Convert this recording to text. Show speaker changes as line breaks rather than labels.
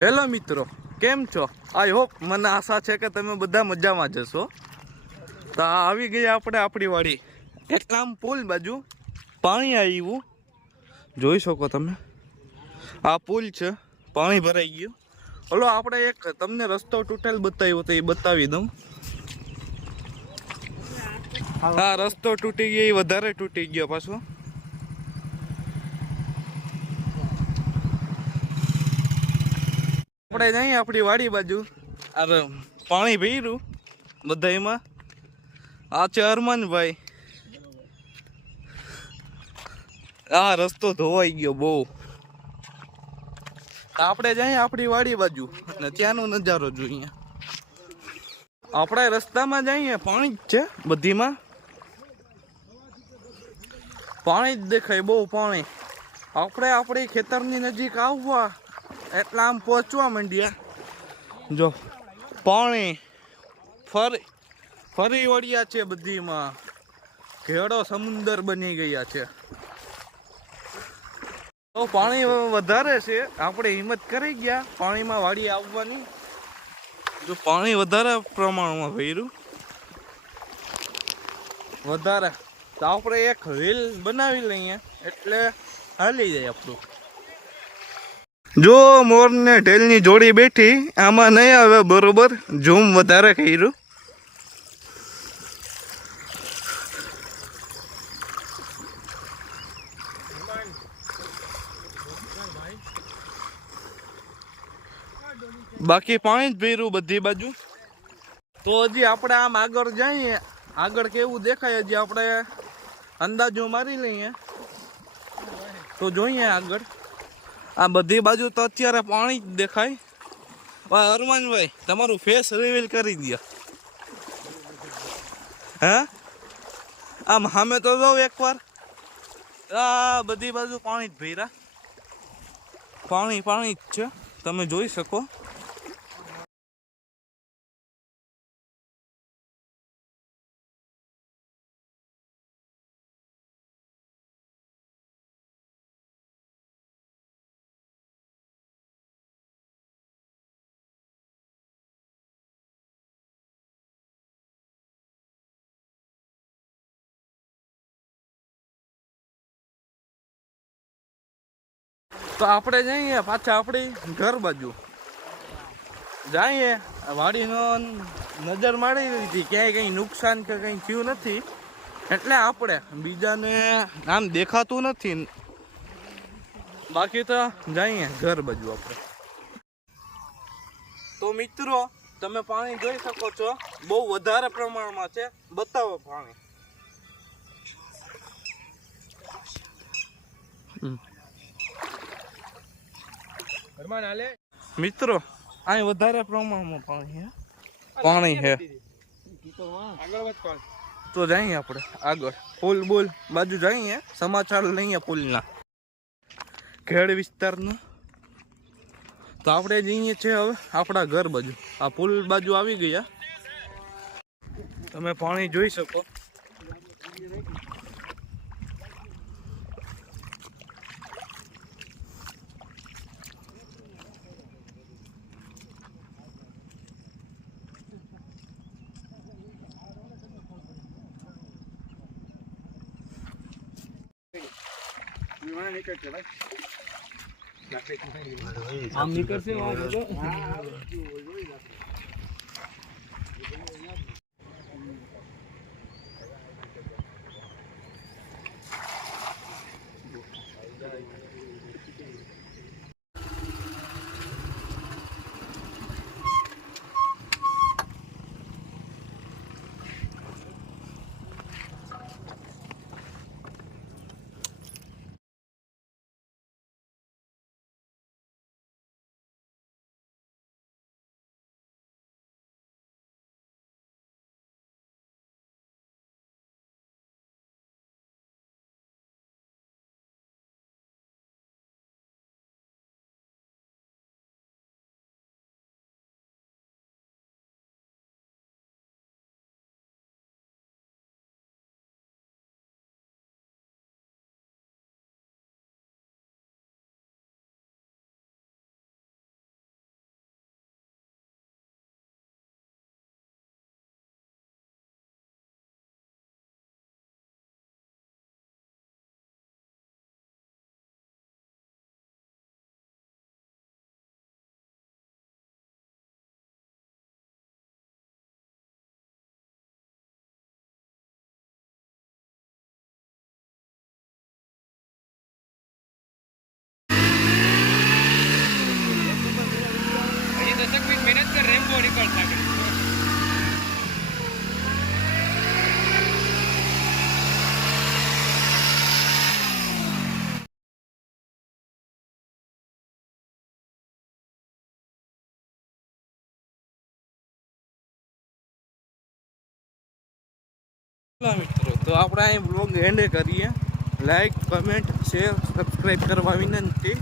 Hello મિત્રો, કેમ છો? આઈ હોપ મને આશા છે કે તમે બધા મજામાં જશો તો આવી ગઈ આપણે આપણી વાડી. એટલે આમ પુલ બાજુ પાણી આવ્યું જોઈ શકો તમે? આ પુલ છે, પાણી ભરાઈ ગયું. હલો, આપણે એક તમને રસ્તો તૂટેલ બતાવ્યો તો એ બતાવી દઉં. હા, રસ્તો તૂટી ગયો, એ વધારે તૂટી ગયો પાછો. આપણે જઈએ આપણી વાડી બાજુ. અરે, પાણી પીરું બધા એમાં આ છે હરમનભાઈ. આ રસ્તો ધોવાઈ ગયો બહુ. આપણે જઈએ આપણી વાડી બાજુ. અને ત્યાંનો નજારો જોઈએ. આપણે રસ્તામાં જઈએ પાણી જ છે બધીમાં. પાણી જ દેખાય બહુ પાણી. આપણે આપણી ખેતરની નજીક આવવા એટલે આમ પહોંચવા માંડ્યા જો, પાણી ફરી ફરી વળ્યા છે બધીમાં. ઘેડો સમુદર બની ગયા છે. તો પાણી વધારે છે. આપણે હિંમત કરી ગયા પાણીમાં વાડી આવવાની. જો પાણી વધારે પ્રમાણમાં ભર્યું. વધારે. તો આપણે એક રીલ બનાવી લઈએ. એટલે હાલી જાય આપણું. જો મોર ને ઢેલની જોડી બેઠી, આમાં નહીં આવે બરોબર. ઝૂમ વધારે કર્યું. બાકી પાણી જ ભીરું બધી બાજુ. તો હજી આપણે આમ આગળ જઈએ. આગળ કેવું દેખાય હજી આપણે અંદાજો મારી લઈએ. તો જોઈએ આગળ. આ બધી બાજુ તો અત્યારે પાણી જ દેખાય. હરમાનભાઈ તમારું ફેસ રિવીલ કરી દો હે? આમ સામે તો જાઉં એકવાર. આ બધી બાજુ પાણી જ ભેરા પાણી પાણી જ છે. તમે જોઈ શકો. તો આપણે જઈએ પાછા આપણી ઘર બાજુ. જઈએ. વાડીનો નજર મારી લીધી ક્યાંય કંઈ નુકસાન કે કંઈ થયું નથી. એટલે આપણે બીજાને આમ દેખાતું નથી. બાકી તો જઈએ ઘર બાજુ આપણે. તો મિત્રો, તમે પાણી જોઈ શકો છો. બહુ વધારે પ્રમાણમાં છે. બતાવો પાણી. મિત્રો અહીં વધારે પ્રમાણમાં પાણી છે પાણી છે તો જઈએ આપણે આગળ. પુલ બોલ બાજુ જઈએ સમાચાર લઈએ પુલના ખેડ વિસ્તારનું. તો આપણે જઈએ છીએ હવે આપણા ઘર બાજુ. આ પુલ બાજુ આવી ગયા. તમે પાણી જોઈ શકો.
આમ નીકળશે
મિત્રો તો આપણે અહીં બ્લોગ એન્ડ કરીએ. લાઈક કમેન્ટ શેર સબસ્ક્રાઈબ કરવા વિનંતી.